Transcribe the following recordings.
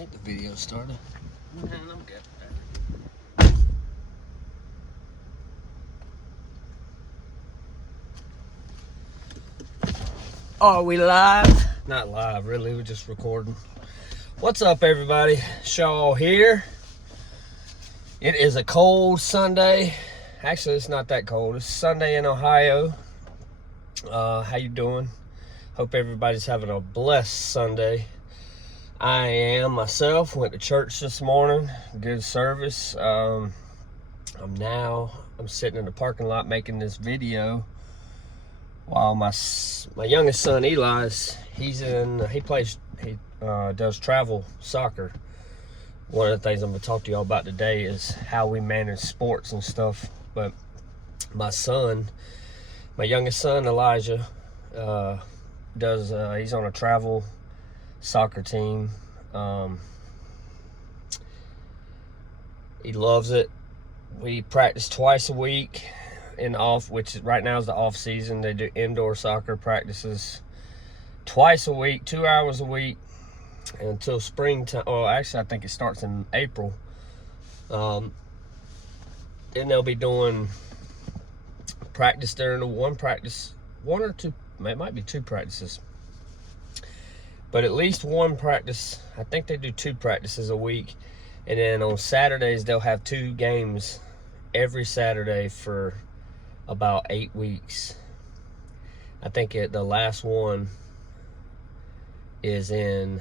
think the video started. Man, I'm good. Are we live? Not live, really. We're just recording. What's up, everybody? Shaw here. It is a cold Sunday. Actually, it's not that cold. It's Sunday in Ohio. How you doing? Hope everybody's having a blessed Sunday. I am myself. Went to church this morning. Good service. I'm sitting in the parking lot making this video while my youngest son Eli he does travel soccer. One of the things I'm going to talk to y'all about today is how we manage sports and stuff. But my youngest son Elijah, he's on a travel soccer team. He loves it. We practice twice a week which right now is the off season. They do indoor soccer practices twice a week, 2 hours a week until springtime. Well, actually, I think it starts in April. Then they'll be doing practice during one or two, it might be two practices, but at least one practice. I think they do two practices a week, and then on Saturdays they'll have two games every Saturday for about 8 weeks. I think the last one is in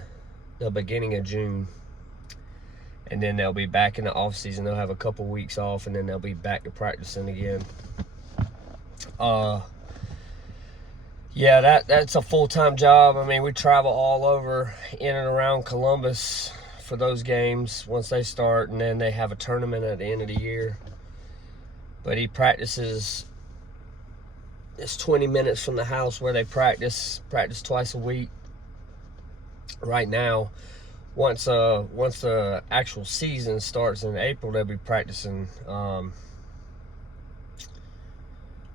the beginning of June, and then they'll be back in the off season. They'll have a couple weeks off, and then they'll be back to practicing again. Yeah, that's a full-time job. I mean, we travel all over in and around Columbus for those games once they start, and then they have a tournament at the end of the year. But he practices, it's 20 minutes from the house where they practice twice a week. Right now, once the actual season starts in April, they'll be practicing,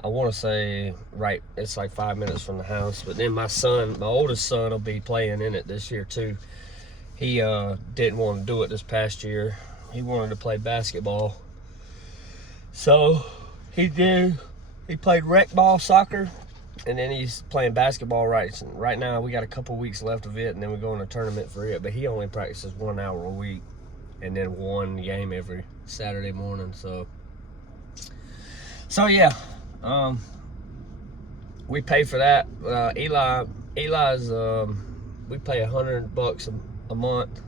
I want to say, right, it's like 5 minutes from the house. But then my oldest son will be playing in it this year too. He didn't want to do it this past year. He wanted to play basketball, so he did. He played rec ball soccer, and then he's playing basketball right now. We got a couple weeks left of it, and then we go in a tournament for it. But he only practices 1 hour a week, and then one game every Saturday morning. So yeah, we pay for that. Eli's we pay $100 a month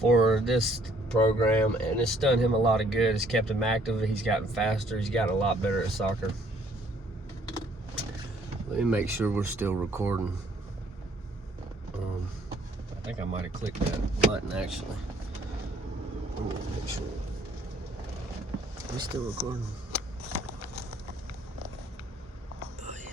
for this program, and it's done him a lot of good. It's kept him active. He's gotten faster. He's gotten a lot better at soccer. Let me make sure we're still recording. I think I might have clicked that button actually. Let me make sure. We're still recording. Oh yeah.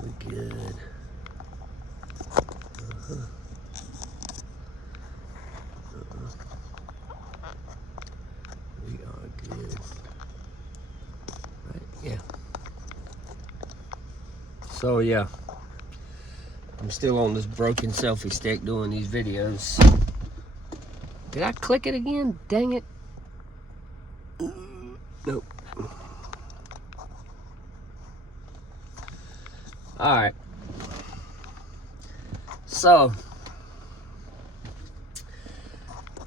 We good. We are good. Right, yeah. So yeah, I'm still on this broken selfie stick doing these videos. Did I click it again? Dang it. Nope. Alright, so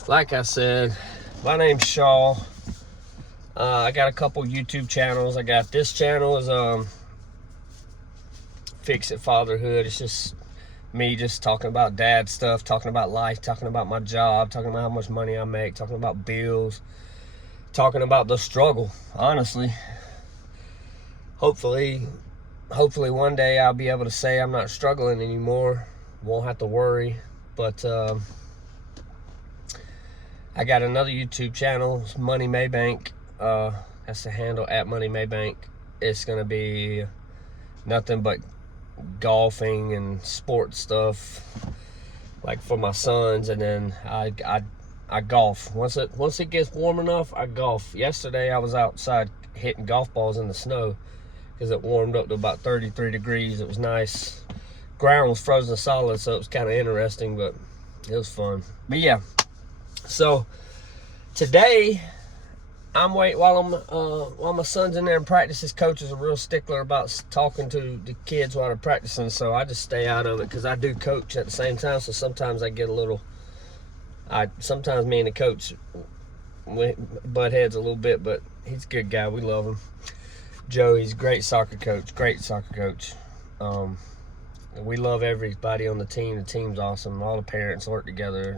like I said, my name's Shaw. I got a couple YouTube channels. I got this channel is Fix It Fatherhood. It's just me just talking about dad stuff, talking about life, talking about my job, talking about how much money I make, talking about bills, talking about the struggle, honestly. Hopefully one day I'll be able to say I'm not struggling anymore. Won't have to worry. But I got another YouTube channel, it's Money Maybank. That's the handle, at Money Maybank. It's gonna be nothing but golfing and sports stuff, like for my sons. And then I I golf. Once it gets warm enough, I golf. Yesterday I was outside hitting golf balls in the snow because it warmed up to about 33 degrees. It was nice. Ground was frozen solid, so it was kind of interesting, but it was fun. But yeah, so today I'm waiting while my son's in there in practice. His coach is a real stickler about talking to the kids while they're practicing, so I just stay out of it because I do coach at the same time. So sometimes I get a little. Sometimes me and the coach butt heads a little bit, but he's a good guy. We love him. Joe, he's a great soccer coach. We love everybody on the team. The team's awesome. All the parents work together.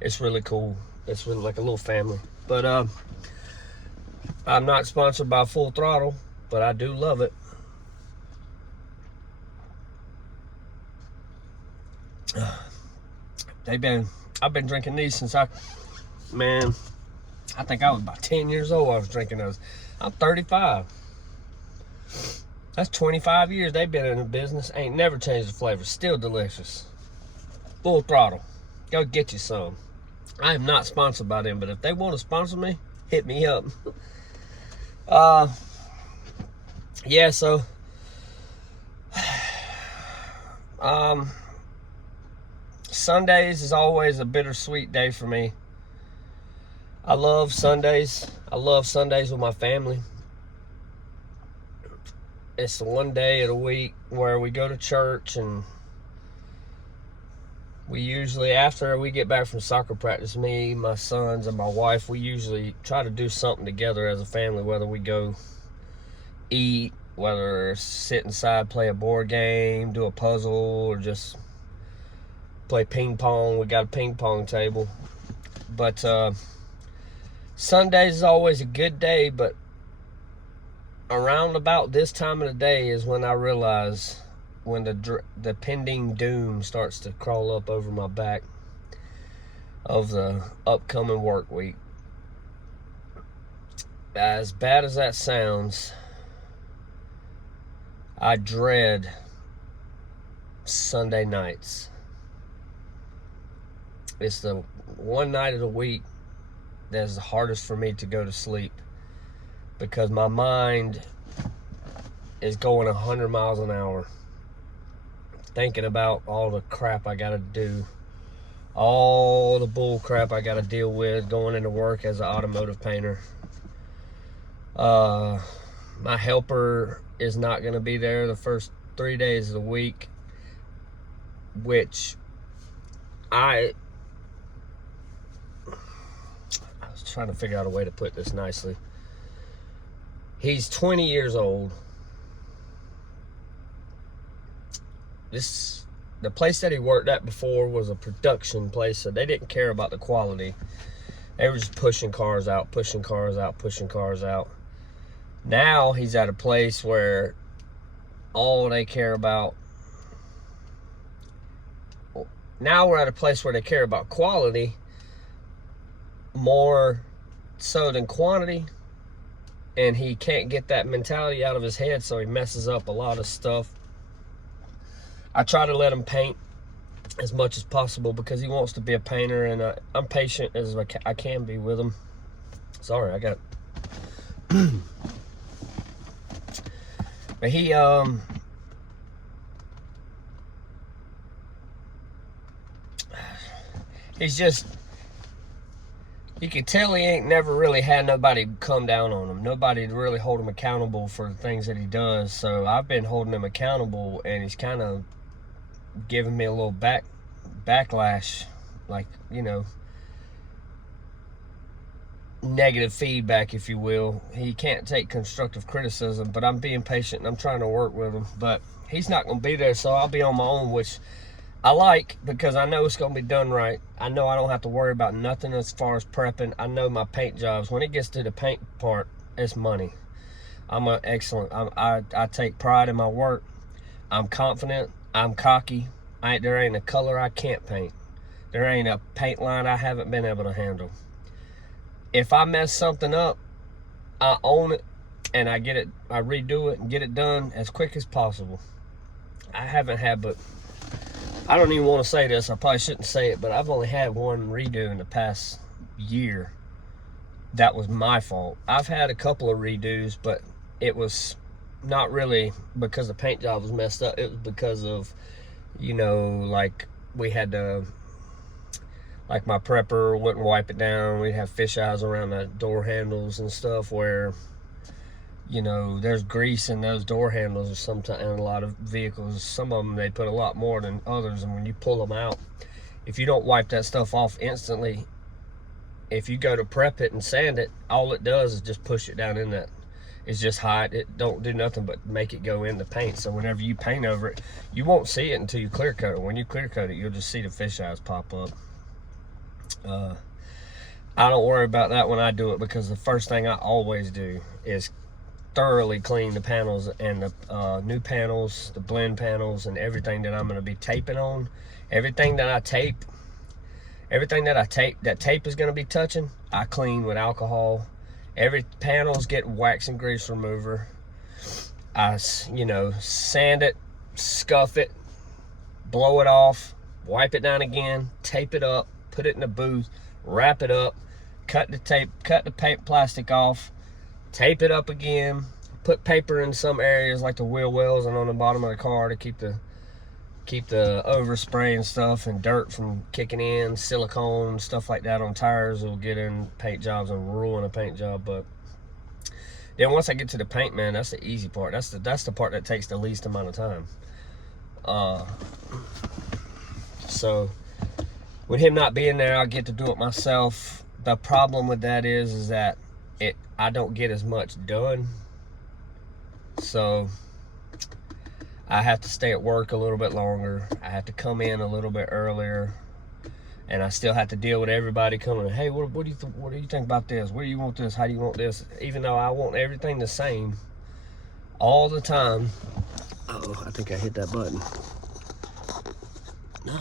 It's really cool. It's really like a little family. But I'm not sponsored by Full Throttle, but I do love it. I've been drinking these since I think I was about 10 years old. I was drinking those. I'm 35. That's 25 years they've been in the business. Ain't never changed the flavor. Still delicious. Full Throttle. Go get you some. I am not sponsored by them, but if they want to sponsor me, hit me up. Yeah, so Sundays is always a bittersweet day for me. I love Sundays. I love Sundays with my family. It's the one day of the week where we go to church, and we usually, after we get back from soccer practice, me, my sons, and my wife, we usually try to do something together as a family, whether we go eat, whether sit inside, play a board game, do a puzzle, or just play ping pong. We got a ping pong table. But Sundays is always a good day, but around about this time of the day is when I realize when the pending doom starts to crawl up over my back of the upcoming work week. As bad as that sounds, I dread Sunday nights. It's the one night of the week that's the hardest for me to go to sleep because my mind is going 100 miles an hour, thinking about all the crap I gotta do, all the bull crap I gotta deal with going into work as an automotive painter. My helper is not gonna be there the first 3 days of the week, which I was trying to figure out a way to put this nicely. He's 20 years old. The place that he worked at before was a production place, so they didn't care about the quality. They were just pushing cars out. Now he's at a place where all they care about, now we're at a place where they care about quality more so than quantity, and he can't get that mentality out of his head, so he messes up a lot of stuff. I try to let him paint as much as possible because he wants to be a painter, and I'm patient as I can be with him. Sorry, I got but he's just, you can tell he ain't never really had nobody come down on him. Nobody to really hold him accountable for the things that he does. So I've been holding him accountable, and he's kind of giving me a little backlash, like, you know, negative feedback, if you will. He can't take constructive criticism, but I'm being patient and I'm trying to work with him. But he's not going to be there, so I'll be on my own, which I like because I know it's going to be done right. I know I don't have to worry about nothing as far as prepping. I know my paint jobs. When it gets to the paint part, it's money. I'm an excellent. I take pride in my work. I'm confident. I'm cocky. There ain't a color I can't paint. There ain't a paint line I haven't been able to handle. If I mess something up, I own it, and I redo it and get it done as quick as possible. I haven't had, but I don't even want to say this. I probably shouldn't say it, but I've only had one redo in the past year, that was my fault. I've had a couple of redos, but it was not really because the paint job was messed up. It was because of, like we had to, like my prepper wouldn't wipe it down. We'd have fish eyes around the door handles and stuff where, there's grease in those door handles or sometimes in a lot of vehicles. Some of them, they put a lot more than others, and when you pull them out, if you don't wipe that stuff off instantly, if you go to prep it and sand it, all it does is just push it down in that. It's just hot. It don't do nothing but make it go in the paint. So whenever you paint over it, you won't see it until you clear coat it. When you clear coat it, you'll just see the fish eyes pop up. I don't worry about that when I do it, because the first thing I always do is thoroughly clean the panels and the new panels, the blend panels, and everything that I'm going to be taping on. Everything that tape that tape is going to be touching, I clean with alcohol. Every panels get wax and grease remover. I sand it, scuff it, blow it off, wipe it down again, tape it up, put it in the booth, wrap it up, cut the paint plastic off, tape it up again, put paper in some areas like the wheel wells and on the bottom of the car to keep the overspray and stuff and dirt from kicking in. Silicone, stuff like that on tires will get in paint jobs and ruin a paint job. But then once I get to the paint, man, that's the easy part. That's the part that takes the least amount of time. So with him not being there, I get to do it myself. The problem with that is that I don't get as much done. So I have to stay at work a little bit longer. I have to come in a little bit earlier, and I still have to deal with everybody coming. Hey, what do you think about this? What do you want this? How do you want this? Even though I want everything the same all the time. Uh-oh, I think I hit that button. No,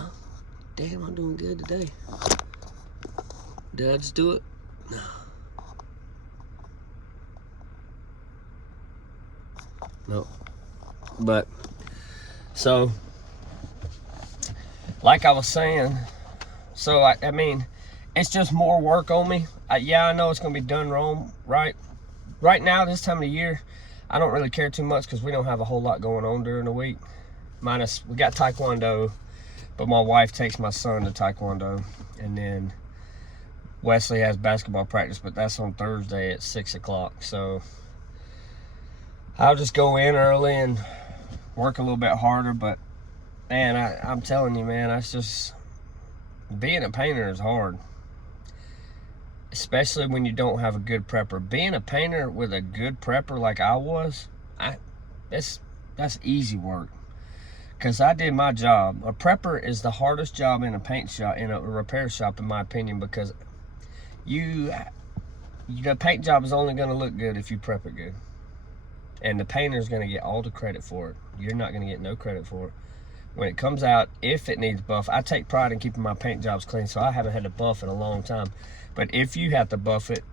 damn, I'm doing good today. Did I just do it? No. No. But so, like I was saying, so I mean, it's just more work on me. Yeah, I know it's gonna be done wrong, right? Right now, this time of the year, I don't really care too much because we don't have a whole lot going on during the week. Minus, we got Taekwondo, but my wife takes my son to Taekwondo, and then Wesley has basketball practice, but that's on Thursday at 6 o'clock. So I'll just go in early and work a little bit harder. But man, I'm telling you, man, that's just, being a painter is hard, especially when you don't have a good prepper. Being a painter with a good prepper like I was, that's easy work, because I did my job. A prepper is the hardest job in a paint shop, in a repair shop, in my opinion, because the paint job is only going to look good if you prep it good. And the painter is going to get all the credit for it. You're not going to get no credit for it. When it comes out, if it needs buff, I take pride in keeping my paint jobs clean, so I haven't had to buff in a long time. But if you have to buff it,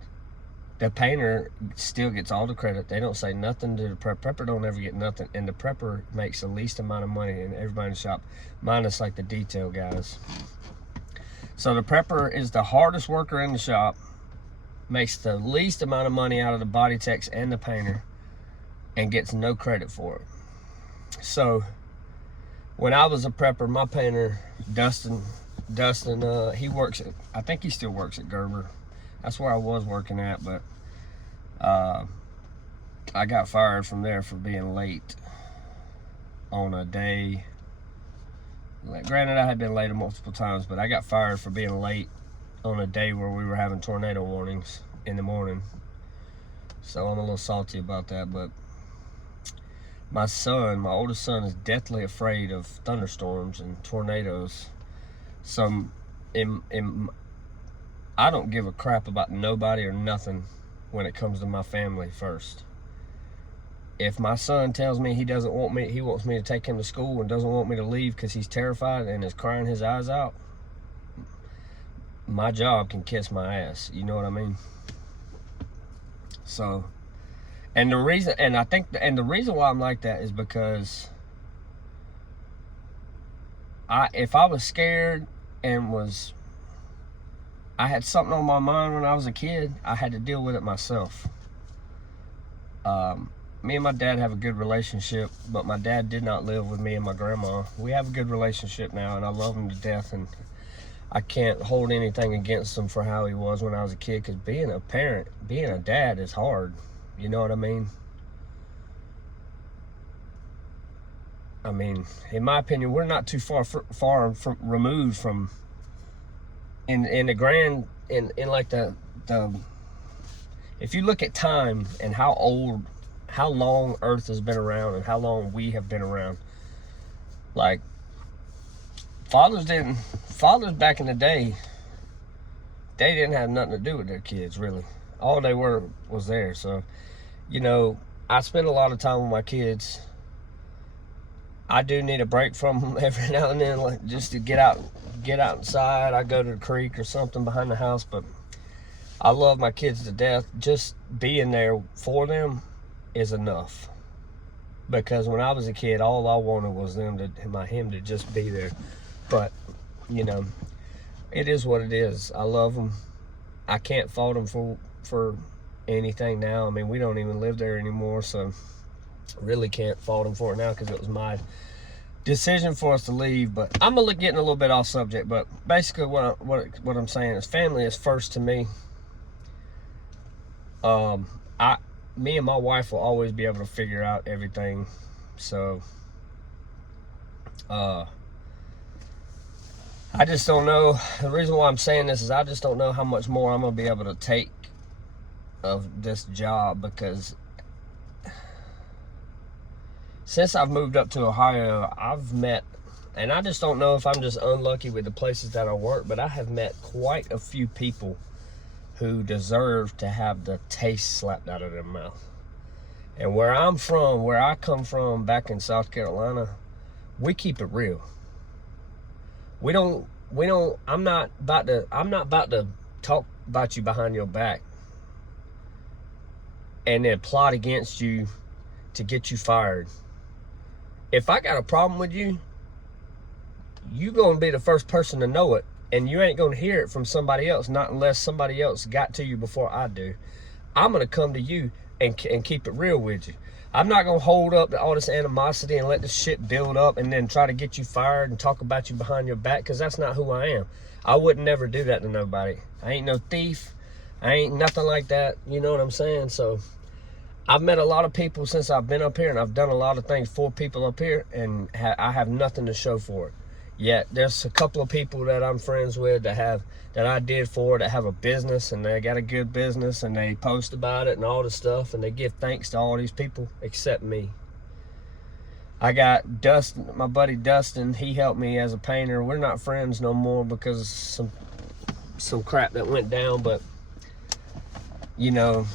the painter still gets all the credit. They don't say nothing to the prepper. Don't ever get nothing. And the prepper makes the least amount of money in everybody in the shop, minus like the detail guys. So the prepper is the hardest worker in the shop, makes the least amount of money out of the body techs and the painter, and gets no credit for it. So when I was a prepper, my painter, Dustin, he works at, I think he still works at Gerber. That's where I was working at, but I got fired from there for being late on a day. Granted, I had been late multiple times, but I got fired for being late on a day where we were having tornado warnings in the morning. So I'm a little salty about that. But my oldest son, is deathly afraid of thunderstorms and tornadoes. So I don't give a crap about nobody or nothing when it comes to my family first. If my son tells me he wants me to take him to school and doesn't want me to leave because he's terrified and is crying his eyes out, my job can kiss my ass. You know what I mean? So, and the reason why I'm like that is because if I was scared and was I had something on my mind when I was a kid. I had to deal with it myself. Me and my dad have a good relationship, but my dad did not live with me and my grandma. We have a good relationship now, and I love him to death, and I can't hold anything against him for how he was when I was a kid, because being a parent, being a dad is hard. You know what I mean? I mean, in my opinion, we're not too far from removed from in like the if you look at time and how long Earth has been around and how long we have been around, like fathers back in the day, they didn't have nothing to do with their kids, really. All they were was there. So, you know, I spend a lot of time with my kids. I do need a break from them every now and then, like just to get outside. I go to the creek or something behind the house, but I love my kids to death. Just being there for them is enough. Because when I was a kid, all I wanted was him to just be there. But, you know, it is what it is. I love them. I can't fault them for anything now. I mean, we don't even live there anymore, so really can't fault them for it now, because it was my decision for us to leave. But I'm getting a little bit off subject, but basically what I'm saying is family is first to me. Me and my wife will always be able to figure out everything. So I just don't know. The reason why I'm saying this is I just don't know how much more I'm gonna be able to take of this job, because since I've moved up to Ohio, I've met, and I just don't know if I'm just unlucky with the places that I work, but I have met quite a few people who deserve to have the taste slapped out of their mouth. And where I come from back in South Carolina, we keep it real. I'm not about to talk about you behind your back and then plot against you to get you fired. If I got a problem with you, you're going to be the first person to know it, and you ain't going to hear it from somebody else, not unless somebody else got to you before I do. I'm going to come to you and keep it real with you. I'm not going to hold up all this animosity and let this shit build up and then try to get you fired and talk about you behind your back, because that's not who I am. I would never do that to nobody. I ain't no thief. I ain't nothing like that. You know what I'm saying? So I've met a lot of people since I've been up here, and I've done a lot of things for people up here, and I have nothing to show for it. Yet there's a couple of people that I'm friends with that I did for, that have a business, and they got a good business, and they post about it and all this stuff, and they give thanks to all these people except me. I got Dustin, my buddy Dustin. He helped me as a painter. We're not friends no more because of some crap that went down, but you know,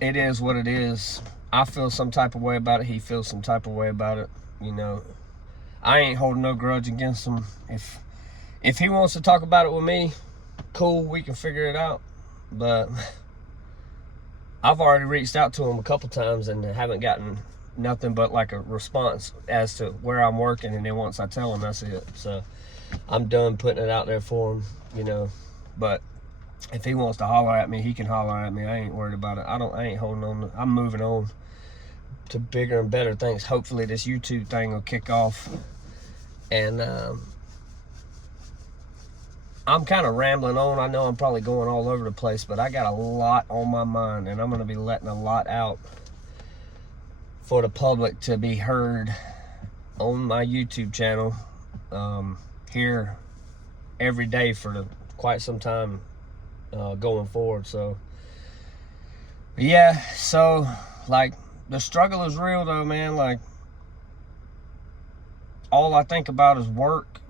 it is what it is. I feel some type of way about it. He feels some type of way about it. You know, I ain't holding no grudge against him. If he wants to talk about it with me, cool, we can figure it out. But I've already reached out to him a couple times and haven't gotten nothing but like a response as to where I'm working. And then once I tell him, that's it. So I'm done putting it out there for him, you know. But if he wants to holler at me, he can holler at me. I ain't worried about it. I ain't holding on. I'm moving on to bigger and better things. Hopefully this YouTube thing will kick off. And I'm kind of rambling on. I know I'm probably going all over the place, but I got a lot on my mind, and I'm going to be letting a lot out for the public to be heard on my YouTube channel here every day for quite some time going forward. So yeah, so like the struggle is real though, man. Like all I think about is work.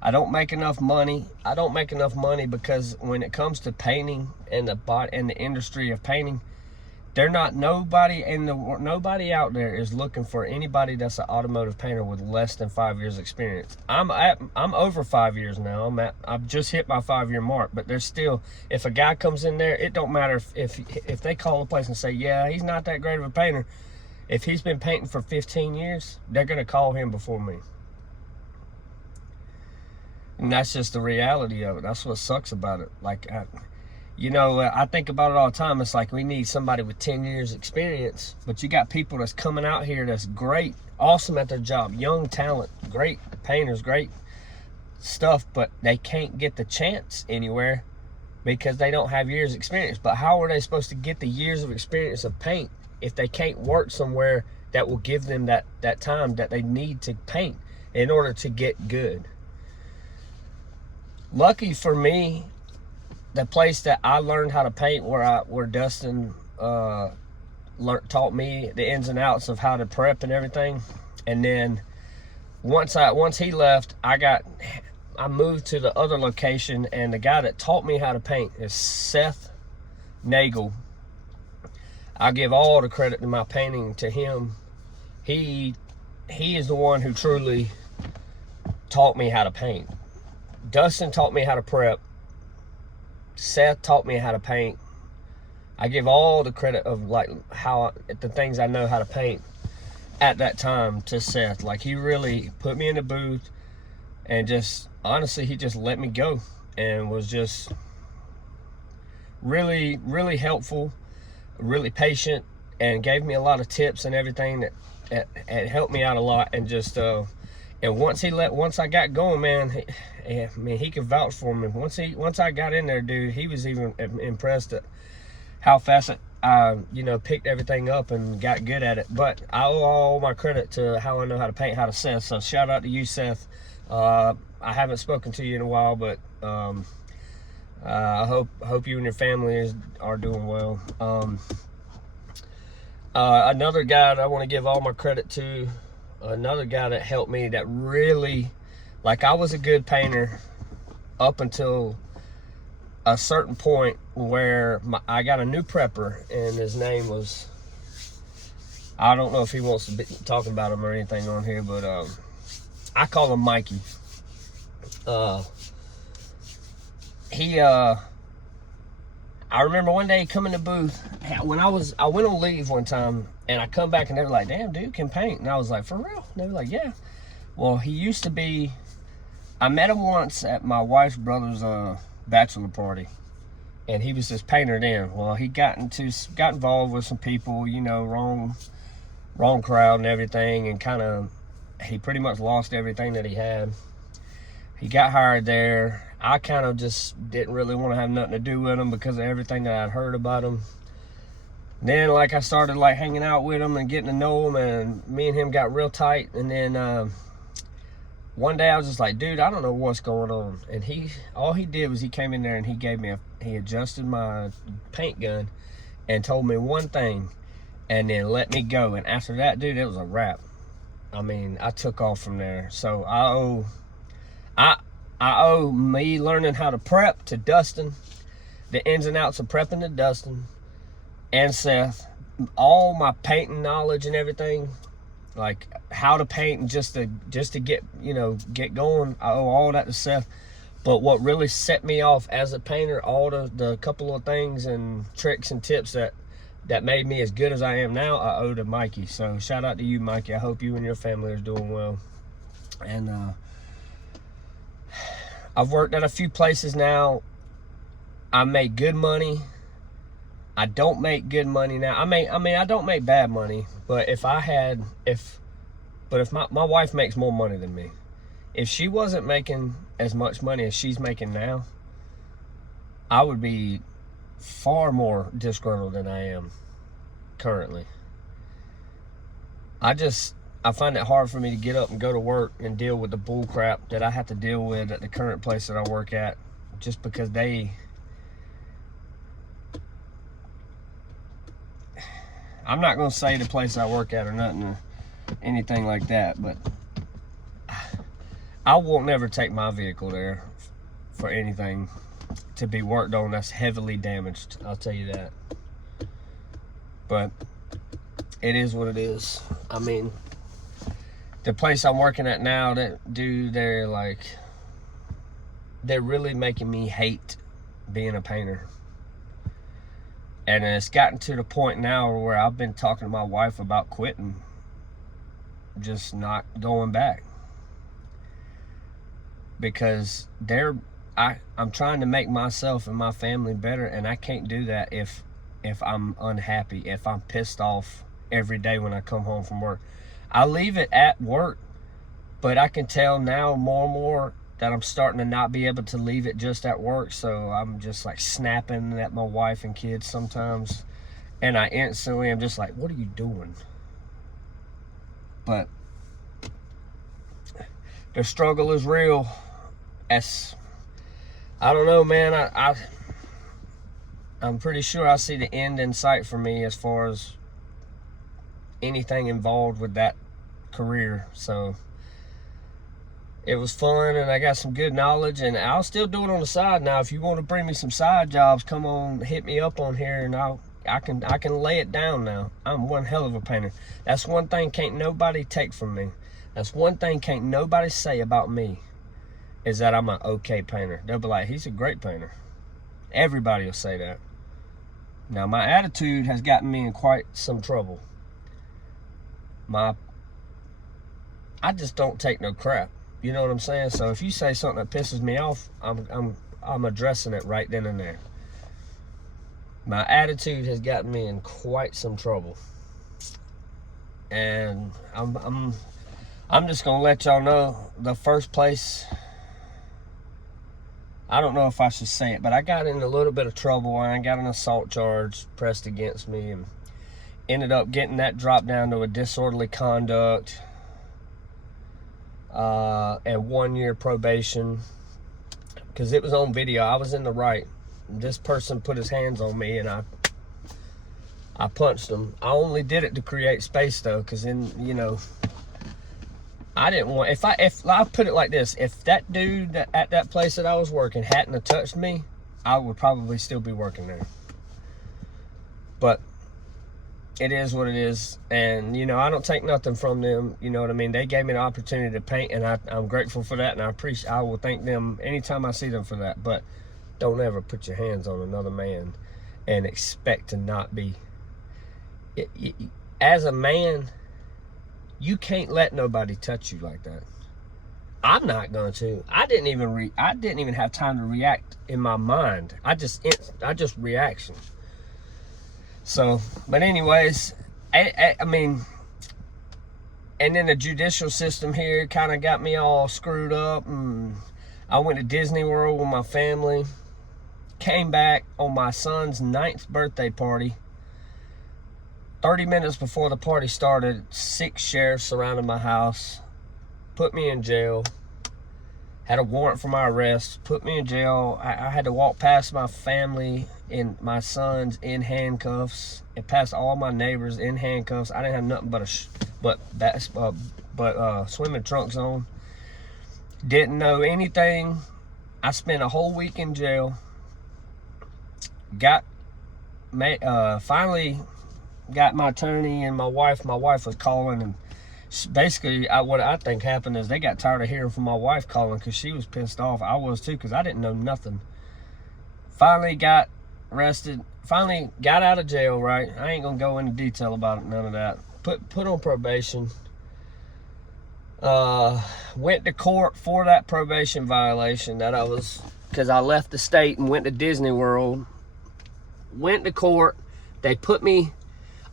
I don't make enough money. I don't make enough money because when it comes to painting and the industry of painting, nobody out there is looking for anybody that's an automotive painter with less than 5 years experience. I'm over 5 years now. I've just hit my 5-year mark, but there's still, if a guy comes in there, it don't matter if they call the place and say, yeah, he's not that great of a painter. If he's been painting for 15 years, they're gonna call him before me. And that's just the reality of it. That's what sucks about it. Like, I think about it all the time. It's like we need somebody with 10 years experience, but you got people that's coming out here that's great, awesome at their job, young talent, great painters, great stuff, but they can't get the chance anywhere because they don't have years experience. But how are they supposed to get the years of experience of paint if they can't work somewhere that will give them that time that they need to paint in order to get good? Lucky for me, the place that I learned how to paint, where Dustin taught me the ins and outs of how to prep and everything, and then once he left, I moved to the other location, and the guy that taught me how to paint is Seth Nagel. I give all the credit to my painting to him. He is the one who truly taught me how to paint. Dustin taught me how to prep. Seth taught me how to paint. I give all the credit of the things I know how to paint at that time to Seth. Like, he really put me in the booth and honestly, he just let me go and was just really, really helpful, really patient, and gave me a lot of tips and everything that helped me out a lot. And and once I got going, man, he could vouch for me. Once I got in there, dude, he was even impressed at how fast I picked everything up and got good at it. But I owe all my credit to how I know how to paint, how to Seth. So shout out to you, Seth. I haven't spoken to you in a while, but I hope you and your family are doing well. Another guy that I want to give all my credit to, another guy that helped me, that really, I was a good painter up until a certain point where I got a new prepper, and his name was, I don't know if he wants to be talking about him or anything on here, but I call him Mikey. I remember one day coming to booth when I went on leave one time, and I come back and they were like, "Damn, dude can paint." And I was like, "For real?" And they were like, "Yeah." Well, he used to be, I met him once at my wife's brother's bachelor party, and he was this painter then. Well, he got involved with some people, wrong crowd and everything, and he pretty much lost everything that he had. He got hired there. I kind of just didn't really want to have nothing to do with him because of everything that I'd heard about him. Then, I started, hanging out with him and getting to know him, and me and him got real tight. And then one day I was just like, "Dude, I don't know what's going on." And all he did was he came in there and he adjusted my paint gun and told me one thing and then let me go. And after that, dude, it was a wrap. I mean, I took off from there. So I owe me learning how to prep to Dustin, the ins and outs of prepping to Dustin and Seth, all my painting knowledge and everything, like how to paint and just to get going. I owe all that to Seth. But what really set me off as a painter, all the couple of things and tricks and tips that made me as good as I am now, I owe to Mikey. So shout out to you, Mikey. I hope you and your family are doing well. And I've worked at a few places now. I make good money. I don't make good money now. I don't make bad money, but if my wife makes more money than me. If she wasn't making as much money as she's making now, I would be far more disgruntled than I am currently. I find it hard for me to get up and go to work and deal with the bull crap that I have to deal with at the current place that I work at, just because I'm not going to say the place I work at or nothing or anything like that, but I won't never take my vehicle there for anything to be worked on that's heavily damaged. I'll tell you that. But it is what it is. I mean, the place I'm working at now, they're really making me hate being a painter. And it's gotten to the point now where I've been talking to my wife about quitting, just not going back. because I'm trying to make myself and my family better, and I can't do that if I'm unhappy, if I'm pissed off every day when I come home from work. I leave it at work, but I can tell now more and more that I'm starting to not be able to leave it just at work. So I'm just like snapping at my wife and kids sometimes, and I instantly am just like, what are you doing? But the struggle is real. I don't know, man. I'm pretty sure I see the end in sight for me as far as anything involved with that career. So it was fun, and I got some good knowledge, and I'll still do it on the side. Now, if you want to bring me some side jobs, come on, hit me up on here, and I can lay it down now. I'm one hell of a painter. That's one thing can't nobody take from me. That's one thing can't nobody say about me, is that I'm an okay painter. They'll be like, he's a great painter. Everybody will say that. Now, my attitude has gotten me in quite some trouble. I just don't take no crap. You know what I'm saying? So if you say something that pisses me off, I'm addressing it right then and there. My attitude has gotten me in quite some trouble, and I'm just gonna let y'all know, the first place, I don't know if I should say it, but I got in a little bit of trouble, and I got an assault charge pressed against me, and ended up getting that dropped down to a disorderly conduct and 1 year probation, because it was on video. I was in the right. This person put his hands on me, and I punched him. I only did it to create space, though, because then, you know, I didn't want, if I put it like this, if that dude at that place that I was working hadn't have touched me, I would probably still be working there. But it is what it is, and you know, I don't take nothing from them. You know what I mean? They gave me the opportunity to paint, and I'm grateful for that, and I will thank them anytime I see them for that. But don't ever put your hands on another man and expect to not be. As a man, you can't let nobody touch you like that. I'm not going to. I didn't even have time to react in my mind. I just reaction. So, but anyways, I mean, and then the judicial system here kind of got me all screwed up. And I went to Disney World with my family. Came back on my son's 9th birthday party. 30 minutes before the party started, 6 sheriffs surrounded my house, put me in jail, had a warrant for my arrest, put me in jail. I had to walk past my family and my sons in handcuffs, and past all my neighbors in handcuffs. I didn't have nothing but swimming trunks on. Didn't know anything. I spent a whole week in jail. Finally got my attorney and my wife. My wife was calling, and basically what I think happened is they got tired of hearing from my wife calling, because she was pissed off. I was too, because I didn't know nothing. Finally got arrested. Finally got out of jail, right? I ain't gonna go into detail about it, none of that. Put on probation. Went to court for that probation violation that I was, because I left the state and went to Disney World. Went to court. They put me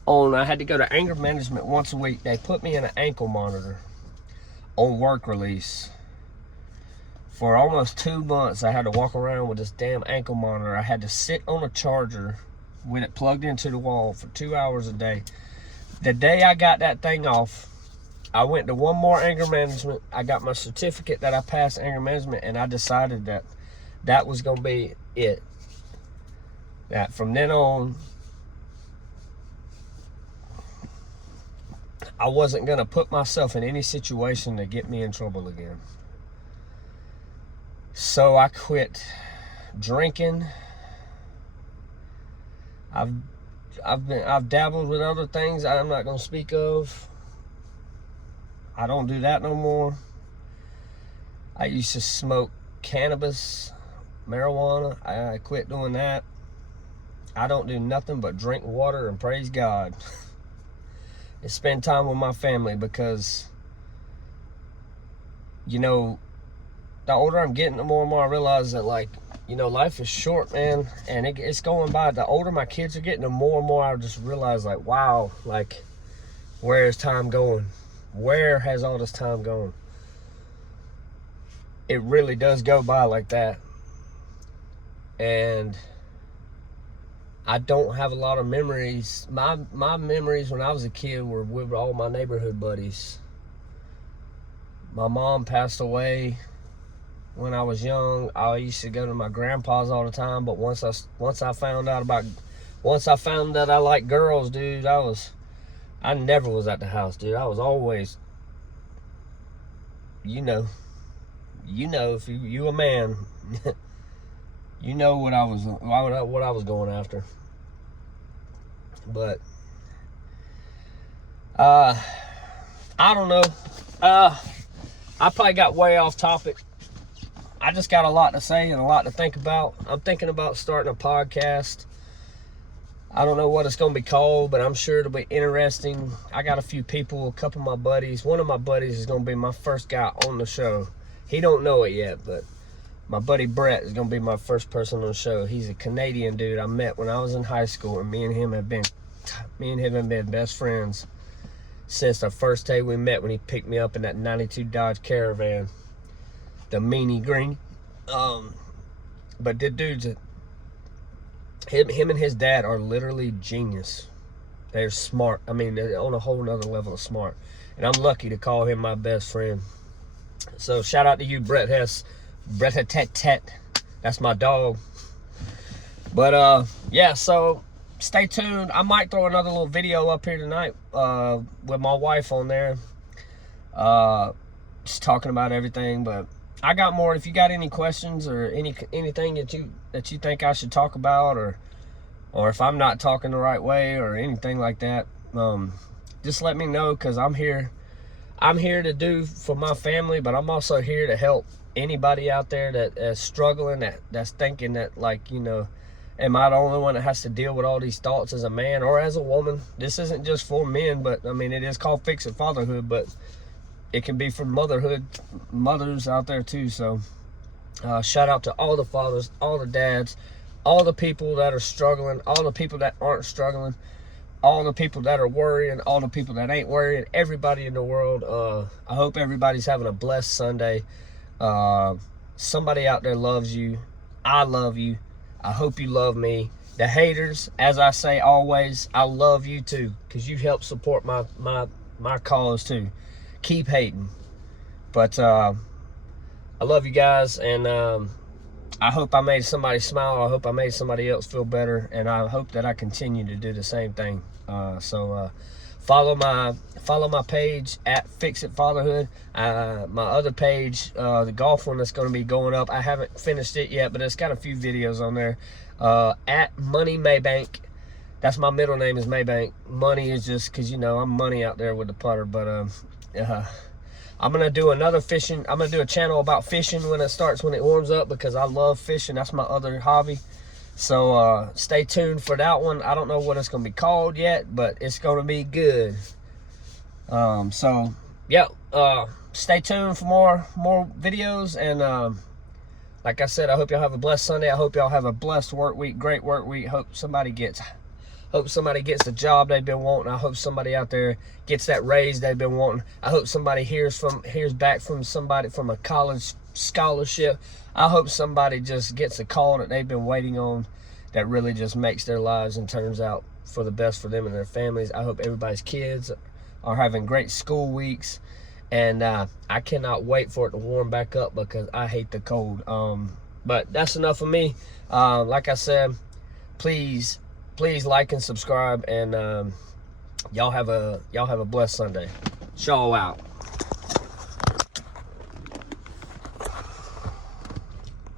on, I had to go to anger management once a week. They put me in an ankle monitor on work release. For almost 2 months, I had to walk around with this damn ankle monitor. I had to sit on a charger with it plugged into the wall for 2 hours a day. The day I got that thing off, I went to one more anger management. I got my certificate that I passed anger management, and I decided that that was going to be it. That from then on, I wasn't going to put myself in any situation to get me in trouble again. So I quit drinking. I've dabbled with other things I'm not going to speak of. I don't do that no more. I used to smoke cannabis, marijuana. I quit doing that. I don't do nothing but drink water and praise God. And spend time with my family, because, you know, the older I'm getting, the more and more I realize that, like, you know, life is short, man, and it's going by. The older my kids are getting, the more and more I just realize, like, wow, like, where is time going? Where has all this time gone? It really does go by like that. And I don't have a lot of memories. My memories when I was a kid were with all my neighborhood buddies. My mom passed away when I was young. I used to go to my grandpa's all the time, but once I found that I liked girls, dude, I never was at the house, dude. I was always, you know, if you a man, you know what I was going after. But I don't know. I probably got way off topic. I just got a lot to say and a lot to think about. I'm thinking about starting a podcast. I don't know what it's going to be called, but I'm sure it'll be interesting. I got a few people, a couple of my buddies. One of my buddies is going to be my first guy on the show. He don't know it yet, but my buddy Brett is going to be my first person on the show. He's a Canadian dude I met when I was in high school, and me and him have been best friends since the first day we met, when he picked me up in that 92 Dodge Caravan, the meanie green. But the dude's him and his dad are literally genius. They're smart. I mean, they're on a whole nother level of smart, and I'm lucky to call him my best friend. So shout out to you, Brett Hess. Brett Tet. That's my dog. But yeah, so stay tuned. I might throw another little video up here tonight with my wife on there, just talking about everything. But I got more. If you got any questions or anything that you think I should talk about, or if I'm not talking the right way or anything like that, just let me know, because I'm here to do for my family, but I'm also here to help anybody out there that's struggling, that's thinking that, like, you know, am I the only one that has to deal with all these thoughts as a man or as a woman? This isn't just for men, but I mean, it is called Fix It Fatherhood, but it can be for mothers out there too. So shout out to all the fathers, all the dads, all the people that are struggling, all the people that aren't struggling, all the people that are worrying, all the people that ain't worrying, everybody in the world. I hope everybody's having a blessed Sunday. Somebody out there loves you. I love you. I hope you love me. The haters, as I say always, I love you too, because you help support my cause too. Keep hating. But I love you guys, and I hope I made somebody smile. I hope I made somebody else feel better, and I hope that I continue to do the same thing. So follow my page at Fix It Fatherhood. My other page, the golf one, that's going to be going up. I haven't finished it yet, but it's got a few videos on there. At Money Maybank. That's my middle name, is Maybank. Money is just because, you know, I'm money out there with the putter. But I'm going to do another fishing. I'm going to do a channel about fishing when it warms up, because I love fishing. That's my other hobby. So stay tuned for that one. I don't know what it's going to be called yet, but it's going to be good. So yeah, stay tuned for more videos. And like I said, I hope y'all have a blessed Sunday. I hope y'all have a blessed work week, great work week. Hope somebody gets the job they've been wanting. I hope somebody out there gets that raise they've been wanting. I hope somebody hears back from somebody from a college scholarship. I hope somebody just gets a call that they've been waiting on, that really just makes their lives and turns out for the best for them and their families. I hope everybody's kids are having great school weeks, and I cannot wait for it to warm back up, because I hate the cold. But that's enough of me. Like I said, please like and subscribe, and y'all have a blessed Sunday. Shaw out.